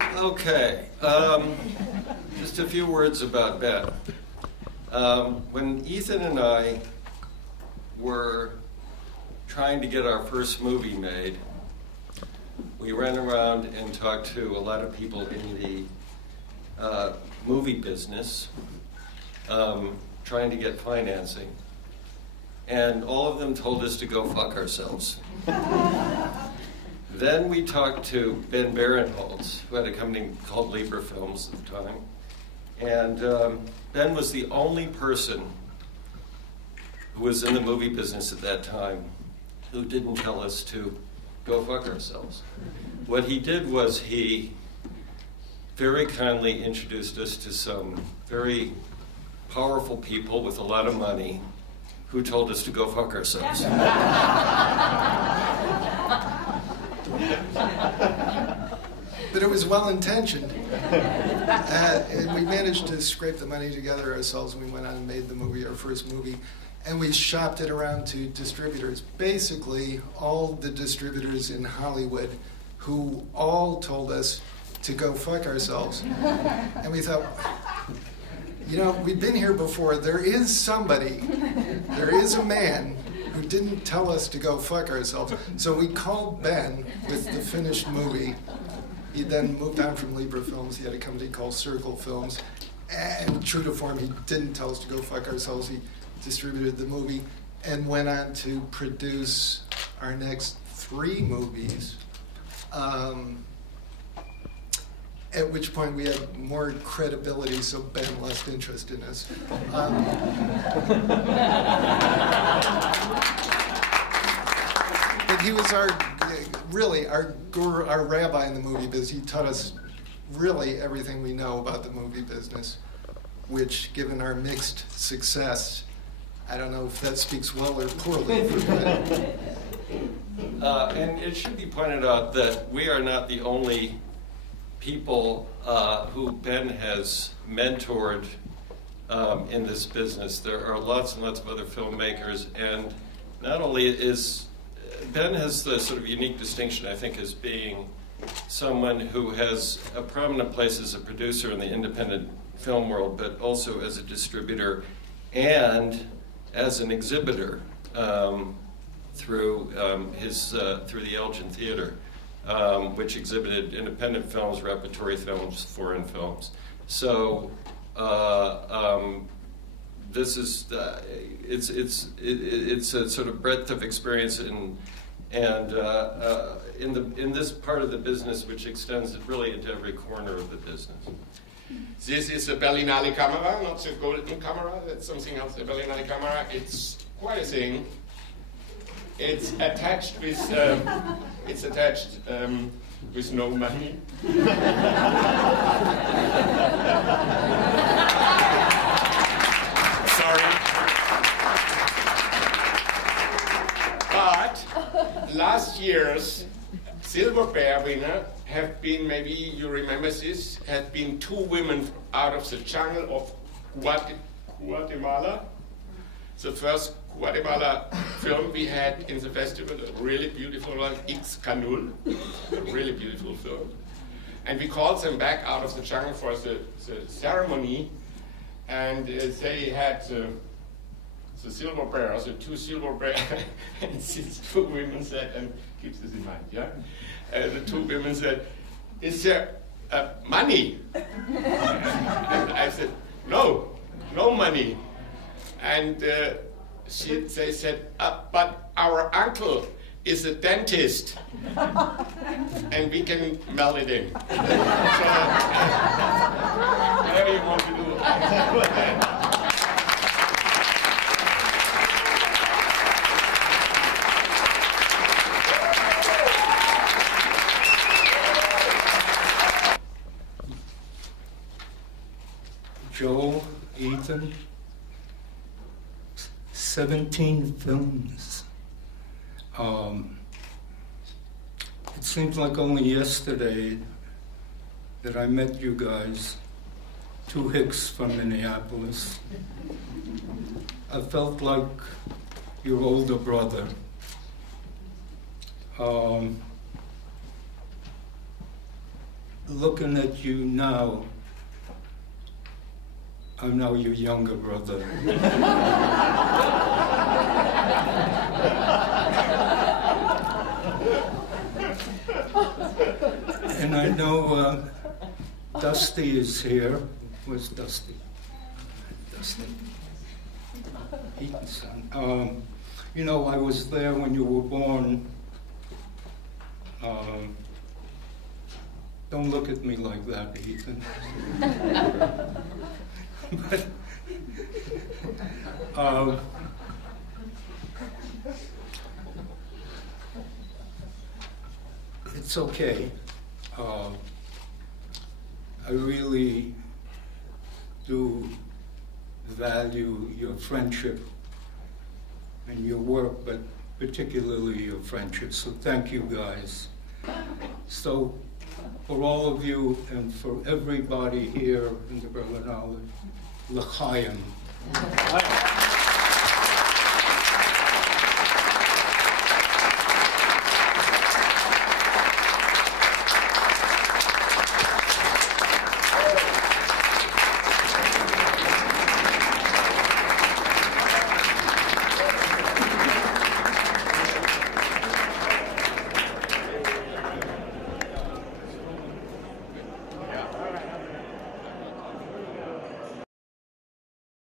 Okay, just a few words about Ben. When Ethan and I were trying to get our first movie made, we ran around and talked to a lot of people in the movie business, trying to get financing. And all of them told us to go fuck ourselves. Then we talked to Ben Barenholtz, who had a company called Libra Films at the time. And Ben was the only person who was in the movie business at that time who didn't tell us to go fuck ourselves. What he did was he very kindly introduced us to some very powerful people with a lot of money who told us to go fuck ourselves. But it was well-intentioned. And we managed to scrape the money together ourselves, and we went on and made the movie, our first movie. And we shopped it around to distributors. Basically, all the distributors in Hollywood who all told us to go fuck ourselves. And we thought, you know, we've been here before. There is somebody, there is a man who didn't tell us to go fuck ourselves. So we called Ben with the finished movie. He then moved on from Libra Films. He had a company called Circle Films. And true to form, he didn't tell us to go fuck ourselves. He distributed the movie and went on to produce our next 3 movies. At which point we had more credibility, so Ben lost interest in us. But he was really our guru, our rabbi in the movie business. He taught us really everything we know about the movie business, which, given our mixed success, I don't know if that speaks well or poorly for Ben. And it should be pointed out that we are not the only people who Ben has mentored in this business. There are lots and lots of other filmmakers, and not only is Ben has the sort of unique distinction, I think, as being someone who has a prominent place as a producer in the independent film world, but also as a distributor and as an exhibitor through the Elgin Theater, which exhibited independent films, repertory films, foreign films. So this is it's a sort of breadth of experience in this part of the business, which extends it really into every corner of the business. This is a Berlinale Camera, not the golden camera. That's something else. The Berlinale Camera. It's quite a thing. It's attached with no money. Sorry. But last year's Silver Bear winner have been, maybe you remember this, had been 2 women out of the jungle of Guatemala. The first Guatemala film we had in the festival, a really beautiful one, X Canul, a really beautiful film. And we called them back out of the jungle for the ceremony, and they had the silver bear, the 2 silver bears, and these 2 women said, and keep this in mind, yeah? The 2 women said, is there money? And I said, no money. And they said, but our uncle is a dentist, and we can mail it in. So, whatever you want to do. Joe, Ethan, 17 films. It seems like only yesterday that I met you guys, 2 hicks from Minneapolis. I felt like your older brother. looking at you now, I'm now your younger brother. And I know Dusty is here. Where's Dusty? Dusty. Eaton's son. You know, I was there when you were born. Don't look at me like that, Ethan. But, it's okay. I really do value your friendship and your work, but particularly your friendship. So thank you, guys. So for all of you and for everybody here in the Berlinale, L'chaim.